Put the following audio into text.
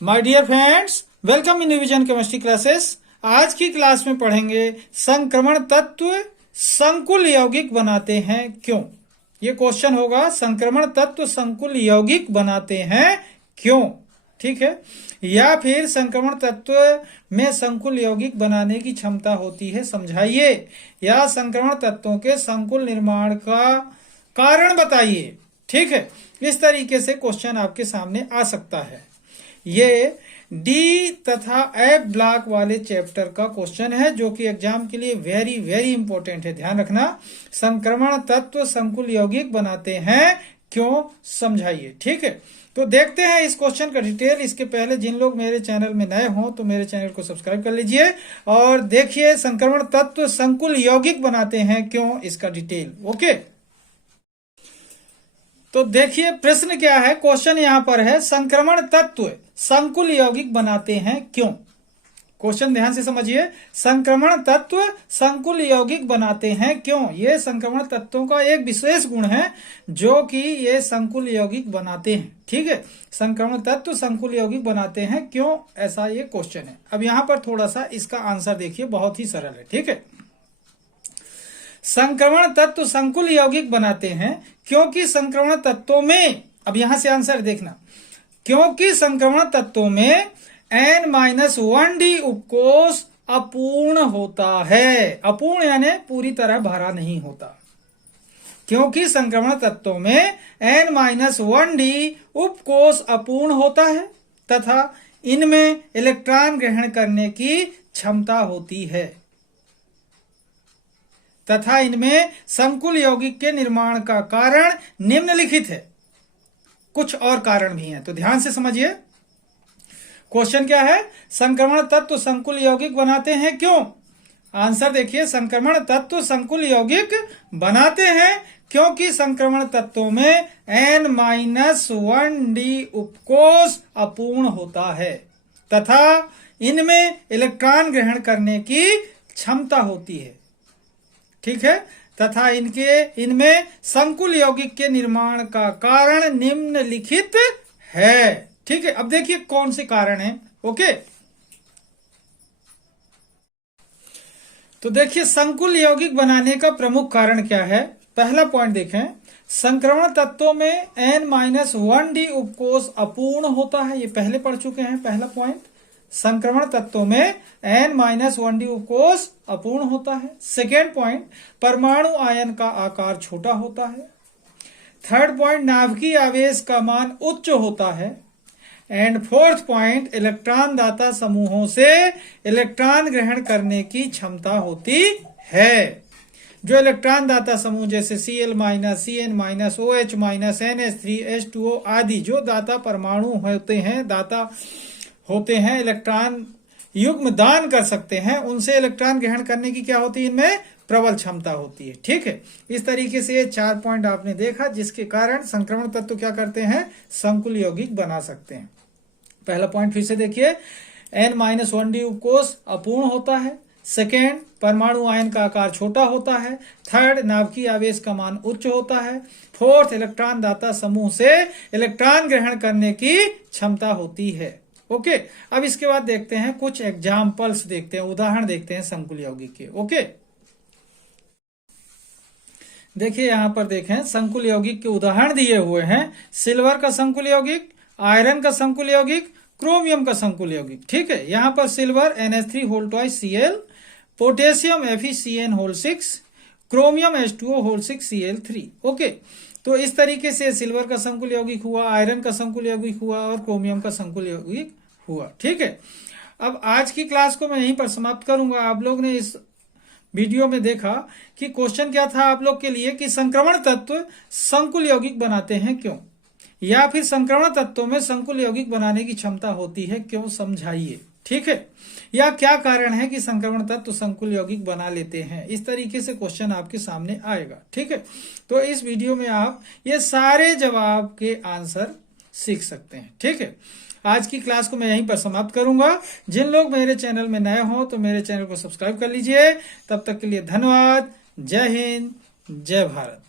My dear friends, welcome in revision chemistry classes. आज की class में पढ़ेंगे संक्रमण तत्व संकुल यौगिक बनाते हैं क्यों। ये क्वेश्चन होगा, संक्रमण तत्व संकुल यौगिक बनाते हैं क्यों, ठीक है। या फिर संक्रमण तत्व में संकुल यौगिक बनाने की क्षमता होती है, समझाइए। या संक्रमण तत्वों के संकुल निर्माण का कारण बताइए, ठीक है। इस तरीके से क्वेश्चन आपके सामने आ सकता है। ये डी तथा एफ ब्लॉक वाले चैप्टर का क्वेश्चन है, जो कि एग्जाम के लिए वेरी वेरी इंपॉर्टेंट है, ध्यान रखना। संक्रमण तत्व संकुल यौगिक बनाते हैं क्यों, समझाइए, ठीक है। तो देखते हैं इस क्वेश्चन का डिटेल। इसके पहले जिन लोग मेरे चैनल में नए हों तो मेरे चैनल को सब्सक्राइब कर लीजिए और देखिए संक्रमण तत्व संकुल यौगिक बनाते हैं क्यों, इसका डिटेल, ओके। तो देखिए प्रश्न क्या है, क्वेश्चन यहां पर है, संक्रमण तत्व संकुल यौगिक बनाते हैं क्यों। क्वेश्चन ध्यान से समझिए, संक्रमण तत्व संकुल यौगिक बनाते हैं क्यों। ये संक्रमण तत्वों का एक विशेष गुण है जो कि ये संकुल यौगिक बनाते हैं, ठीक है। संक्रमण तत्व संकुल यौगिक बनाते हैं क्यों, ऐसा ये क्वेश्चन है। अब यहां पर थोड़ा सा इसका आंसर देखिए, बहुत ही सरल है, ठीक है। संक्रमण तत्व संकुल यौगिक बनाते हैं क्योंकि संक्रमण तत्वों में, अब यहां से आंसर देखना, क्योंकि संक्रमण तत्वों में N-1D उपकोष अपूर्ण होता है। अपूर्ण यानी पूरी तरह भरा नहीं होता। क्योंकि संक्रमण तत्वों में N-1D उपकोष अपूर्ण होता है तथा इनमें इलेक्ट्रॉन ग्रहण करने की क्षमता होती है तथा इनमें संकुल यौगिक के निर्माण का कारण निम्नलिखित है। कुछ और कारण भी हैं, तो ध्यान से समझिए। क्वेश्चन क्या है, संक्रमण तत्व संकुल यौगिक बनाते हैं क्यों। आंसर देखिए, संक्रमण तत्व संकुल यौगिक बनाते हैं क्योंकि संक्रमण तत्वों में N-1D उपकोष अपूर्ण होता है तथा इनमें इलेक्ट्रॉन ग्रहण करने की क्षमता होती है, ठीक है। तथा इनमें संकुल यौगिक के निर्माण का कारण निम्नलिखित है, ठीक है। अब देखिए कौन से कारण है, ओके। तो देखिए संकुल यौगिक बनाने का प्रमुख कारण क्या है। पहला पॉइंट देखें, संक्रमण तत्वों में N-1D उपकोष अपूर्ण होता है। ये पहले पढ़ चुके हैं, पहला पॉइंट। संक्रमण तत्वों में N-1D उपकोष अपूर्ण होता है। सेकेंड पॉइंट, परमाणु आयन का आकार छोटा होता है। थर्ड पॉइंट, नाभिकीय आवेश का मान उच्च होता है। एंड फोर्थ पॉइंट, इलेक्ट्रॉन दाता समूहों से इलेक्ट्रॉन ग्रहण करने की क्षमता होती है। जो इलेक्ट्रॉन दाता समूह जैसे Cl-, Cn-, OH-, NH3, H2O आदि जो दाता परमाणु होते हैं, इलेक्ट्रॉन युग्म दान कर सकते हैं, उनसे इलेक्ट्रॉन ग्रहण करने की क्या होती है, इनमें प्रबल क्षमता होती है, ठीक है। इस तरीके से 4 पॉइंट आपने देखा जिसके कारण संक्रमण तत्व क्या करते हैं, संकुल यौगिक बना सकते हैं। पहला पॉइंट फिर से देखिए, N-1D उपकोष अपूर्ण होता है। सेकेंड, परमाणु आयन का आकार छोटा होता है। थर्ड, नाभिकीय आवेश का मान उच्च होता है। फोर्थ, इलेक्ट्रॉन दाता समूह से इलेक्ट्रॉन ग्रहण करने की क्षमता होती है, ओके। अब इसके बाद देखते हैं कुछ एग्जाम्पल्स, देखते हैं उदाहरण, देखते हैं संकुल यौगिक के, ओके। देखिए यहां पर देखें, संकुल यौगिक के उदाहरण दिए हुए हैं। सिल्वर का संकुल यौगिक, आयरन का संकुल यौगिक, क्रोमियम का संकुल यौगिक, ठीक है। यहां पर silver NH3(Cl), potassium FeCN6, chromium H2O6Cl3, okay. तो इस तरीके से सिल्वर का संकुल यौगिक हुआ, आयरन का संकुल यौगिक हुआ और क्रोमियम का संकुल यौगिक हुआ, ठीक है। अब आज की क्लास को मैं यहीं पर समाप्त करूंगा। आप लोग ने इस वीडियो में देखा कि क्वेश्चन क्या था आप लोग के लिए, कि संक्रमण तत्व संकुल यौगिक बनाते हैं क्यों, या फिर संक्रमण तत्वों में संकुल यौगिक बनाने की क्षमता होती है क्यों, समझाइए, ठीक है। या क्या कारण है कि संक्रमण तत्व संकुल यौगिक बना लेते हैं। इस तरीके से क्वेश्चन आपके सामने आएगा, ठीक है। तो इस वीडियो में आप ये सारे जवाब के आंसर सीख सकते हैं, ठीक है। आज की क्लास को मैं यहीं पर समाप्त करूंगा। जिन लोग मेरे चैनल में नए हो तो मेरे चैनल को सब्सक्राइब कर लीजिए। तब तक के लिए धन्यवाद। जय हिंद, जय भारत।